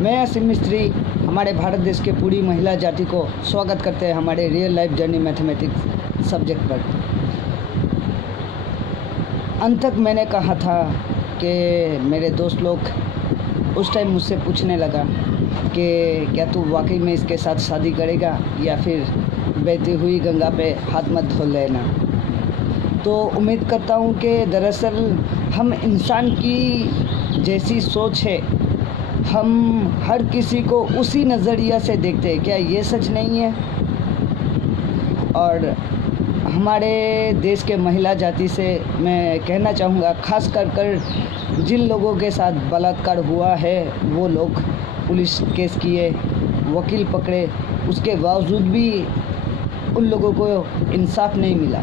मैं असीम मिस्त्री हमारे भारत देश के पूरी महिला जाति को स्वागत करते हैं हमारे real life journey mathematics subject पर। अंत तक मैंने कहा था कि मेरे दोस्त लोग उस टाइम मुझसे पूछने लगा कि क्या तू वाकई में इसके साथ शादी करेगा या फिर बहती हुई गंगा पे हाथ मत धो लेना। तो उम्मीद करता हूँ कि दरअसल हम इंसान की जैसी सोच है, हम हर किसी को उसी नज़रिया से देखते हैं। क्या ये सच नहीं है? और हमारे देश के महिला जाति से मैं कहना चाहूँगा, खास कर जिन लोगों के साथ बलात्कार हुआ है वो लोग पुलिस केस किए, वकील पकड़े, उसके बावजूद भी उन लोगों को इंसाफ नहीं मिला।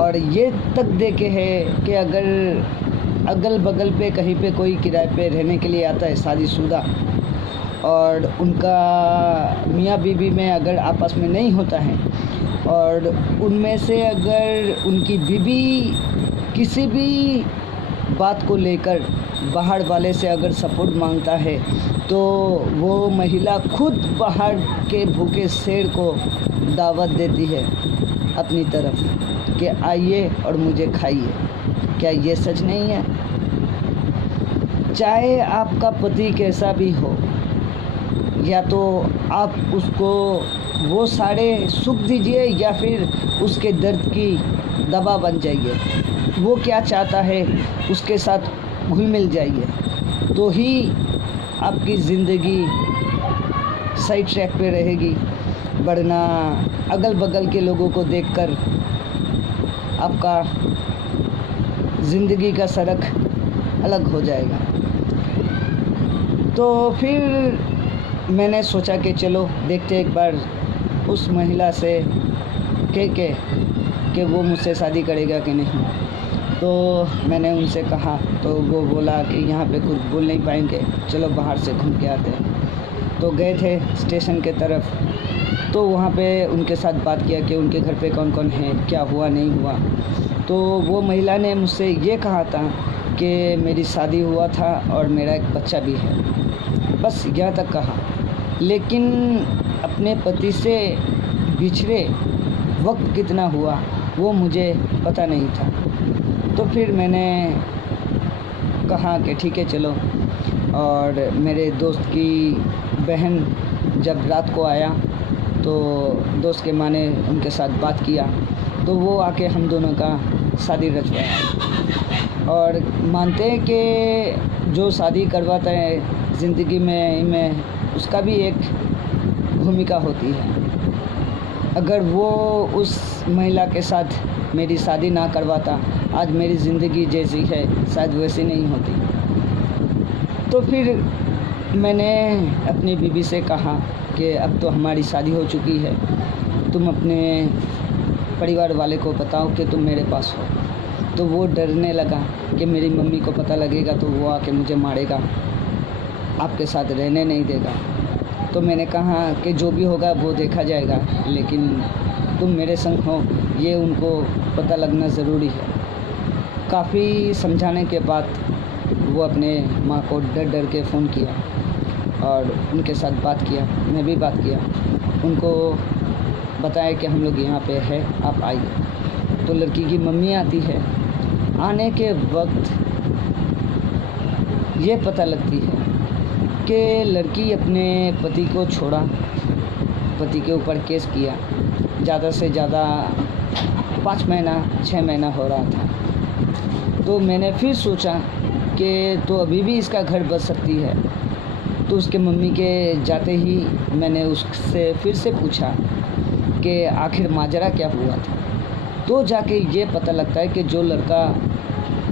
और ये तक देखे है कि अगर अगल बगल पे कहीं पे कोई किराए पे रहने के लिए आता है शादीशुदा, और उनका मियाँ बीवी में अगर आपस में नहीं होता है और उनमें से अगर उनकी बीवी किसी भी बात को लेकर बाहर वाले से अगर सपोर्ट मांगता है तो वो महिला खुद बाहर के भूखे शेर को दावत देती है अपनी तरफ कि आइए और मुझे खाइए। क्या ये सच नहीं है? चाहे आपका पति कैसा भी हो, या तो आप उसको वो सारे सुख दीजिए या फिर उसके दर्द की दवा बन जाइए। वो क्या चाहता है उसके साथ घुल मिल जाइए, तो ही आपकी ज़िंदगी सही ट्रैक पे रहेगी। वरना अगल बगल के लोगों को देखकर आपका ज़िंदगी का सड़क अलग हो जाएगा। तो फिर मैंने सोचा कि चलो देखते एक बार उस महिला से कह के कि वो मुझसे शादी करेगा कि नहीं। तो मैंने उनसे कहा तो वो बोला कि यहाँ पे कुछ बोल नहीं पाएंगे, चलो बाहर से घूम के आते हैं। तो गए थे स्टेशन के तरफ, तो वहाँ पे उनके साथ बात किया कि उनके घर पे कौन कौन है, क्या हुआ नहीं हुआ। तो वो महिला ने मुझसे ये कहा था कि मेरी शादी हुआ था और मेरा एक बच्चा भी है, बस यहाँ तक कहा। लेकिन अपने पति से बिछड़े वक्त कितना हुआ वो मुझे पता नहीं था। तो फिर मैंने कहा कि ठीक है चलो। और मेरे दोस्त की बहन जब रात को आया तो दोस्त के माँ ने उनके साथ बात किया, तो वो आके हम दोनों का शादी रचवाया। और मानते हैं कि जो शादी करवाता है ज़िंदगी में उसका भी एक भूमिका होती है। अगर वो उस महिला के साथ मेरी शादी ना करवाता, आज मेरी ज़िंदगी जैसी है शायद वैसी नहीं होती। तो फिर मैंने अपनी बीवी से कहा कि अब तो हमारी शादी हो चुकी है, तुम अपने परिवार वाले को बताओ कि तुम मेरे पास हो। तो वो डरने लगा कि मेरी मम्मी को पता लगेगा तो वो आके मुझे मारेगा, आपके साथ रहने नहीं देगा। तो मैंने कहा कि जो भी होगा वो देखा जाएगा, लेकिन तुम मेरे संग हो ये उनको पता लगना ज़रूरी है। काफ़ी समझाने के बाद वो अपने माँ को डर डर के फ़ोन किया और उनके साथ बात किया, मैं भी बात किया, उनको बताया कि हम लोग यहाँ पे है, आप आइए। तो लड़की की मम्मी आती है। आने के वक्त ये पता लगती है कि लड़की अपने पति को छोड़ा, पति के ऊपर केस किया, ज़्यादा से ज़्यादा 5 महीना 6 महीना हो रहा था। तो मैंने फिर सोचा कि तो अभी भी इसका घर बच सकती है। तो उसके मम्मी के जाते ही मैंने उससे फिर से पूछा कि आखिर माजरा क्या हुआ था। तो जाके ये पता लगता है कि जो लड़का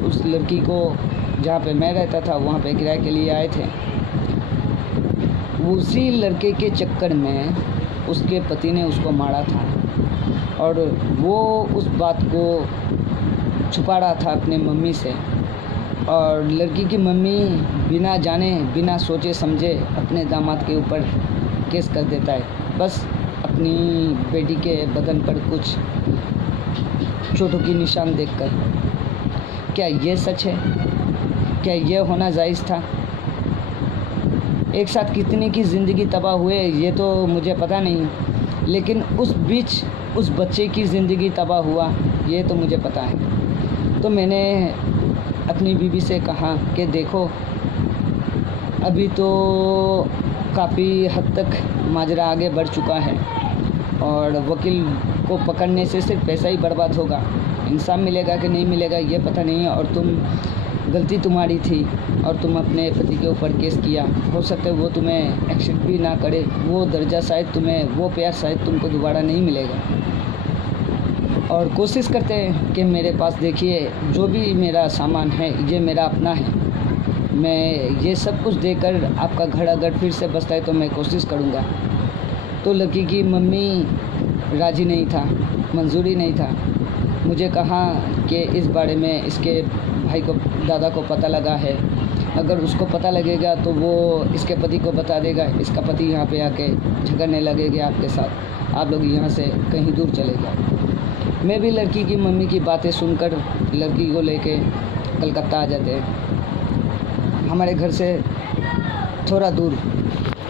उस लड़की को जहाँ पे मैं रहता था वहाँ पे किराए के लिए आए थे, उसी लड़के के चक्कर में उसके पति ने उसको मारा था। और वो उस बात को छुपा रहा था अपने मम्मी से। और लड़की की मम्मी बिना जाने बिना सोचे समझे अपने दामाद के ऊपर केस कर देता है, बस अपनी बेटी के बदन पर कुछ चोटों की निशान देखकर। क्या ये सच है? क्या ये होना जायज़ था? एक साथ कितने की ज़िंदगी तबाह हुए ये तो मुझे पता नहीं, लेकिन उस बीच उस बच्चे की ज़िंदगी तबाह हुआ ये तो मुझे पता है। तो मैंने अपनी बीवी से कहा कि देखो अभी तो काफ़ी हद तक माजरा आगे बढ़ चुका है और वकील को पकड़ने से सिर्फ पैसा ही बर्बाद होगा, इंसाफ मिलेगा कि नहीं मिलेगा ये पता नहीं है। और गलती तुम्हारी थी और तुम अपने पति के ऊपर केस किया, हो सकता है वो तुम्हें एक्सेप्ट भी ना करे, वो दर्जा शायद तुम्हें, वो प्यार शायद तुमको दोबारा नहीं मिलेगा। और कोशिश करते हैं कि मेरे पास देखिए जो भी मेरा सामान है ये मेरा अपना है, मैं ये सब कुछ देकर आपका घर अगर फिर से बसता है तो मैं कोशिश करूँगा। तो लड़की की मम्मी राज़ी नहीं था, मंजूरी नहीं था। मुझे कहा कि इस बारे में इसके भाई को, दादा को पता लगा है, अगर उसको पता लगेगा तो वो इसके पति को बता देगा, इसका पति यहाँ पे आके झगड़ने लगेगा आपके साथ, आप लोग यहाँ से कहीं दूर चले जाओ। मैं भी लड़की की मम्मी की बातें सुनकर लड़की को लेके कलकत्ता आ जाते हैं। हमारे घर से थोड़ा दूर